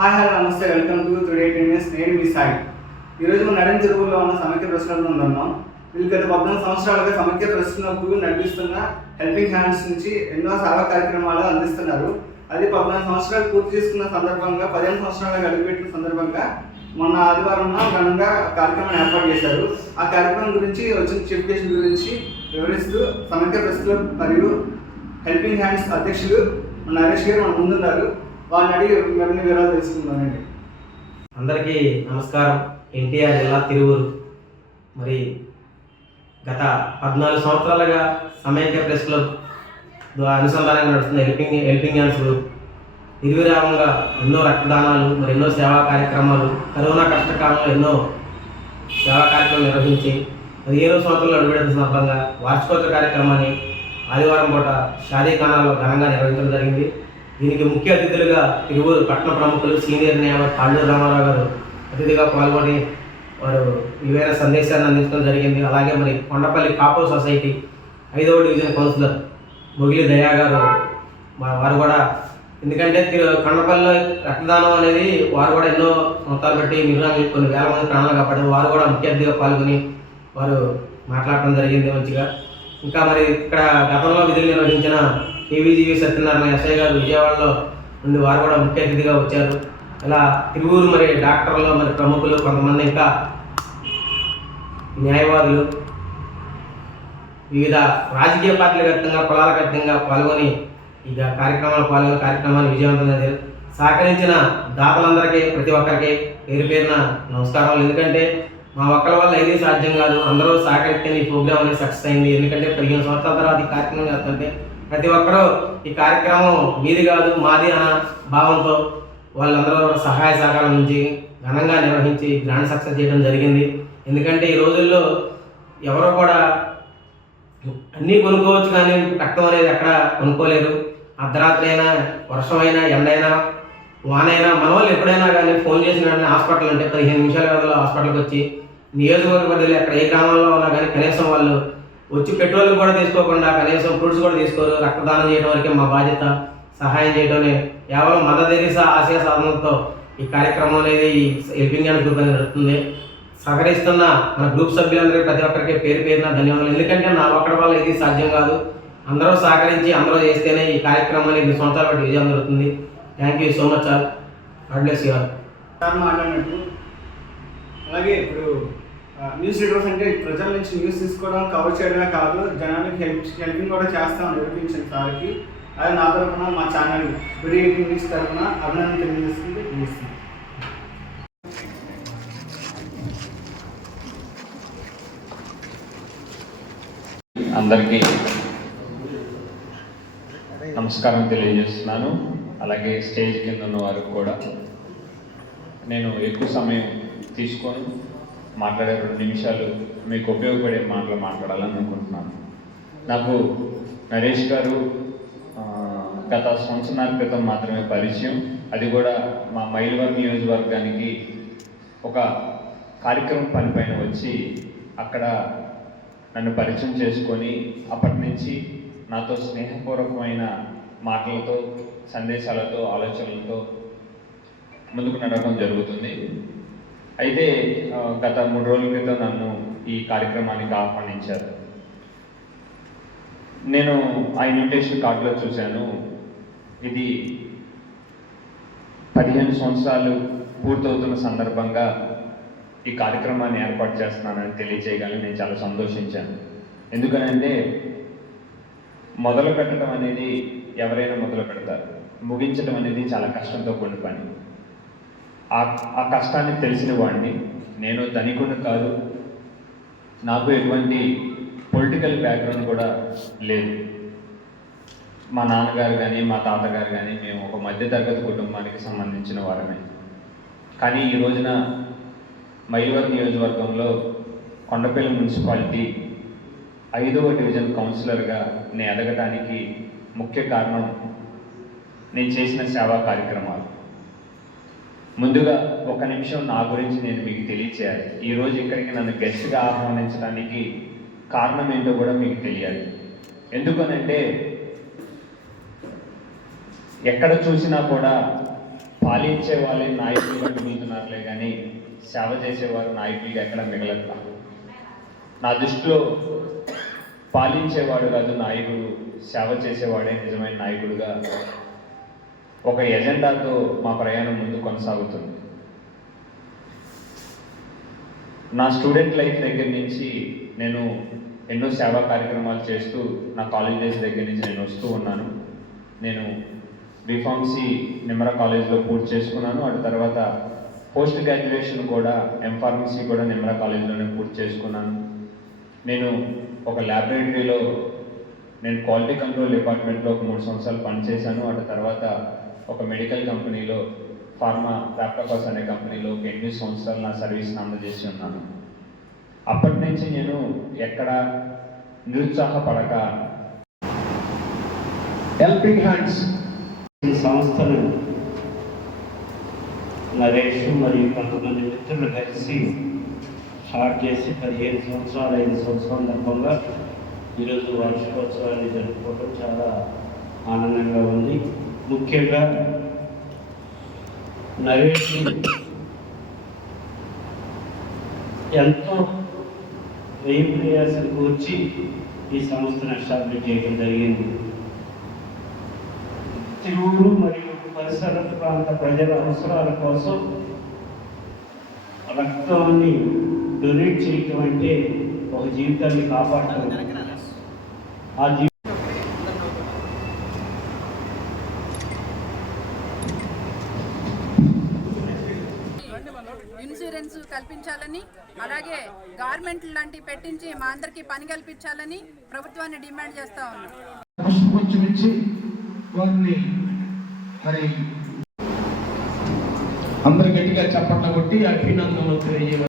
Hi hello నమస్తే, welcome to today tennis. నేను మీ సాయి. ఈరోజు మన నరేంద్ర చెరువులో ఉన్న సమైక్య ప్రెస్ క్లబ్లో ఉన్నాం. వీళ్ళు గత 14 సంవత్సరాలుగా సమైక్య ప్రెస్ క్లబ్ నడిపిస్తున్న హెల్పింగ్ హ్యాండ్స్ నుంచి ఎన్నో సేవా కార్యక్రమాలు అందిస్తున్నారు. అది 14 సంవత్సరాలు పూర్తి చేసుకున్న సందర్భంగా 15 సంవత్సరాలుగా అడుగుపెట్టిన సందర్భంగా మొన్న ఆదివారం ఘనంగా కార్యక్రమాన్ని ఏర్పాటు చేశారు. ఆ కార్యక్రమం గురించి వచ్చిన చీఫ్ గెస్ట్ గురించి వివరిస్తూ సమైక్య ప్రెస్ క్లబ్ మరియు హెల్పింగ్ హ్యాండ్స్ అధ్యక్షులు నరేష్ గారు మన ముందున్నారు. వాళ్ళని అడిగి మరిన్ని వివరాలు తెలుసుకుందామండి. అందరికీ నమస్కారం. ఎన్టీఆర్ జిల్లా తిరువూరు. మరి గత 14 సంవత్సరాలుగా సమైక్య ప్రెస్ క్లబ్ అనుసంధానంగా నడుస్తున్న హెల్పింగ్ హ్యాండ్స్ గ్రూప్ నిర్విరామంగా ఎన్నో రక్తదానాలు, మరి ఎన్నో సేవా కార్యక్రమాలు, కరోనా కష్టకాలంలో ఎన్నో సేవా కార్యక్రమాలు నిర్వహించి 15 సంవత్సరాలు అడుగుపెట్టిన సందర్భంగా వార్షికోత్సవ కార్యక్రమాన్ని ఆదివారం పూట షాదీఖానాలో ఘనంగా నిర్వహించడం జరిగింది. దీనికి ముఖ్య అతిథులుగా తిరువూరు పట్టణ ప్రముఖులు సీనియర్ న్యాయవాది కాళ్ళూరు రామారావు గారు అతిథిగా పాల్గొని వారు విలువైన సందేశాన్ని అందించడం జరిగింది. అలాగే మరి కొండపల్లి కాపో సొసైటీ 5వ డివిజన్ కౌన్సిలర్ మొగిలి దయా గారు వారు కూడా, ఎందుకంటే కొండపల్లిలో రక్తదానం అనేది వారు కూడా ఎన్నో సంవత్సరాలు బట్టి నిర్వహణ కొన్ని వేల మంది ప్రాణాలు కాపాడారు. వారు కూడా ముఖ్య అతిథిగా పాల్గొని వారు మాట్లాడటం జరిగింది మంచిగా. ఇంకా మరి ఇక్కడ గతంలో విధులు నిర్వహించిన కేవీజీవి సత్యనారాయణ ఎస్ఐ గారు విజయవాడలో నుండి వారు కూడా ముఖ్య అతిథిగా వచ్చారు. ఇలా తిరువూరు మరి డాక్టర్లు, మరి ప్రముఖులు, కొంతమంది ఇంకా న్యాయవాదులు, వివిధ రాజకీయ పార్టీలకు అతీతంగా కులాలకు అతీతంగా పాల్గొని ఇక కార్యక్రమాన్ని విజయవంతంగా సహకరించిన దాతలందరికీ ప్రతి ఒక్కరికి పేరు పేరున నమస్కారాలు. ఎందుకంటే మా ఒక్కరి వల్ల ఏది సాధ్యం కాదు, అందరూ సహకరిస్తే ఈ ప్రోగ్రామ్ అనేది సక్సెస్ అయింది. ఎందుకంటే 15 సంవత్సరాల తర్వాత ఈ కార్యక్రమం చేస్తుంటే ప్రతి ఒక్కరూ ఈ కార్యక్రమం మీది కాదు మాది అన్న భావంతో వాళ్ళందరూ సహాయ సహకారం నుంచి ఘనంగా నిర్వహించి గ్రాండ్ సక్సెస్ చేయడం జరిగింది. ఎందుకంటే ఈ రోజుల్లో ఎవరు కూడా అన్నీ కొనుక్కోవచ్చు, కానీ రక్తం అనేది ఎక్కడ కొనుక్కోలేరు. అర్ధరాత్రి అయినా, వర్షమైనా, ఎండైనా, వానైనా మన వాళ్ళు ఎప్పుడైనా కానీ ఫోన్ చేసిన వెంటనే హాస్పిటల్ అంటే 15 నిమిషాల వ్యవధిలో హాస్పిటల్కి వచ్చి నియోజకవర్గ పరిధిలో ఎక్కడ ఏ గ్రామంలో ఉన్నా కానీ కనీసం వాళ్ళు వచ్చి పెట్రోల్ కూడా తీసుకోకుండా కనీసం ఫ్రూట్స్ కూడా తీసుకోరు. రక్తదానం చేయడం వరకే మా బాధ్యత, సహాయం చేయడమే కేవలం మదర్ తెరీసా ఆశయ సాధనతో ఈ కార్యక్రమం అనేది ఈ హెల్పింగ్ హ్యాండ్స్ గ్రూప్ అనేది నడుస్తుంది. సహకరిస్తున్న మన గ్రూప్ సభ్యులందరికీ ప్రతి ఒక్కరికి పేరు పేరున ధన్యవాదాలు. ఎందుకంటే నా ఒక్కడి వల్ల ఇది సాధ్యం కాదు, అందరూ సహకరించి అందరూ చేస్తేనే ఈ కార్యక్రమం అనేది 2 సంవత్సరాల పాటు విజయం జరుగుతుంది. Thank you so much all. God bless you all. మాట్లాడినట్టు అలాగే ఇప్పుడు న్యూస్ రీడర్స్ అంటే ప్రజల నుంచి న్యూస్ తీసుకోవడం, కవర్ చేయడమే కాదు, జనానికి హెల్పింగ్ కూడా చేస్తాం నిరూపించిన సార్కి. అదే నా తరఫున మా ఛానల్ టుడే న్యూస్ తరఫున అభినందన తెలియజేస్తుంది. అందరికీ నమస్కారం తెలియజేస్తున్నాను. అలాగే స్టేజ్ కింద ఉన్న వారికి కూడా. నేను ఎక్కువ సమయం తీసుకొని మాట్లాడే 2 నిమిషాలు మీకు ఉపయోగపడే మాటలు మాట్లాడాలని అనుకుంటున్నాను. నాకు నరేష్ గారు గత సంవత్సరాల క్రితం మాత్రమే పరిచయం. అది కూడా మా మైలవరం నియోజకవర్గానికి ఒక కార్యక్రమం పనిపైన వచ్చి అక్కడ నన్ను పరిచయం చేసుకొని అప్పటి నుంచి నాతో స్నేహపూర్వకమైన మాటలతో, సందేశాలతో, ఆలోచనలతో ముందుకు నడవడం జరుగుతుంది. అయితే గత 3 రోజుల క్రితం నన్ను ఈ కార్యక్రమానికి ఆహ్వానించారు. నేను ఆ ఇన్విటేషన్ కార్డులో చూశాను, ఇది 15 సంవత్సరాలు పూర్తవుతున్న సందర్భంగా ఈ కార్యక్రమాన్ని ఏర్పాటు చేస్తున్నానని తెలియజేయగానే నేను చాలా సంతోషించాను. ఎందుకనంటే మొదలు పెట్టడం అనేది ఎవరైనా మొదలు పెడతారు, ముగించడం అనేది చాలా కష్టంతో కూడిన పని. ఆ కష్టాన్ని తెలిసిన వాడిని. నేను ధనికుడిని కాదు, నాకు ఎటువంటి పొలిటికల్ బ్యాక్గ్రౌండ్ కూడా లేదు. మా నాన్నగారు కానీ మా తాతగారు కానీ మేము ఒక మధ్యతరగతి కుటుంబానికి సంబంధించిన వారమే. కానీ ఈ రోజున మైలవరం నియోజకవర్గంలో కొండపల్లి మున్సిపాలిటీ 5వ డివిజన్ కౌన్సిలర్గా నేను ఎదగడానికి ముఖ్య కారణం నేను చేసిన సేవా కార్యక్రమాలు. ముందుగా 1 నిమిషం నా గురించి నేను మీకు తెలియచేయాలి. ఈరోజు ఇక్కడికి నన్ను గెస్ట్గా ఆహ్వానించడానికి కారణం ఏంటో కూడా మీకు తెలియాలి. ఎందుకనంటే ఎక్కడ చూసినా కూడా పాలించే వాళ్ళే నాయకులుగా మిగులుతున్నారులే కానీ సేవ చేసేవారు నాయకులుగా ఎక్కడ మిగలట్లా. నా దృష్టిలో పాలించేవాడు కాదు నాయకుడు, సేవ చేసేవాడే నిజమైన నాయకుడుగా ఒక ఎజెండాతో మా ప్రయాణం ముందు కొనసాగుతుంది. నా స్టూడెంట్ లైఫ్ దగ్గర నుంచి నేను ఎన్నో సేవా కార్యక్రమాలు చేస్తూ నా కాలేజ్ డేస్ దగ్గర నుంచి నేను వస్తూ ఉన్నాను. నేను బీఫార్మసీ నిమ్మరా కాలేజ్లో పూర్తి చేసుకున్నాను. అటు తర్వాత పోస్ట్ గ్రాడ్యుయేషన్ కూడా ఎంఫార్మసీ కూడా నిమ్మరా కాలేజ్లోనే పూర్తి చేసుకున్నాను. నేను ఒక ల్యాబొరేటరీలో నేను క్వాలిటీ కంట్రోల్ డిపార్ట్మెంట్లో ఒక 3 సంవత్సరాలు పనిచేశాను. అటు తర్వాత ఒక మెడికల్ కంపెనీలో ఫార్మా ల్యాప్టాప్స్ అనే కంపెనీలో ఒక 8 సంవత్సరాలు నా సర్వీస్ని అందజేసి ఉన్నాను. అప్పటి నుంచి నేను ఎక్కడ నిరుత్సాహపడక హెల్పింగ్ హ్యాండ్స్ ఈ సంస్థను నరేష్ మరియు కొంతమంది మిత్రులు కలిసి స్టార్ట్ చేసి 15 సంవత్సరాలు 5 సంవత్సరాల సందర్భంగా ఈరోజు వార్షికోత్సవాన్ని జరుపుకోవడం చాలా ఆనందంగా ఉంది. ముఖ్యంగా నరేష్ ఎంతో వ్యయ ప్రయాసం కూర్చి ఈ సంస్థను ఎస్టాబ్లిష్ చేయడం జరిగింది. తిరువురు మరియు పరిసర ప్రాంత ప్రజల అవసరాల కోసం రక్తాన్ని డొనేట్ చేయటం అంటే ఒక జీవితాన్ని కాపాడటం. ఆ ఇన్సూరెన్స్ కల్పించాలని, అలాగే గార్మెంట్ లాంటివి పెట్టించి మా అందరికీ పని కల్పించాలని ప్రభుత్వాన్ని డిమాండ్ చేస్తా ఉన్నాం. వారిని మరి అందరు గట్టిగా చప్పట్లు కొట్టి అభినందనలు తెలియజేయాలి.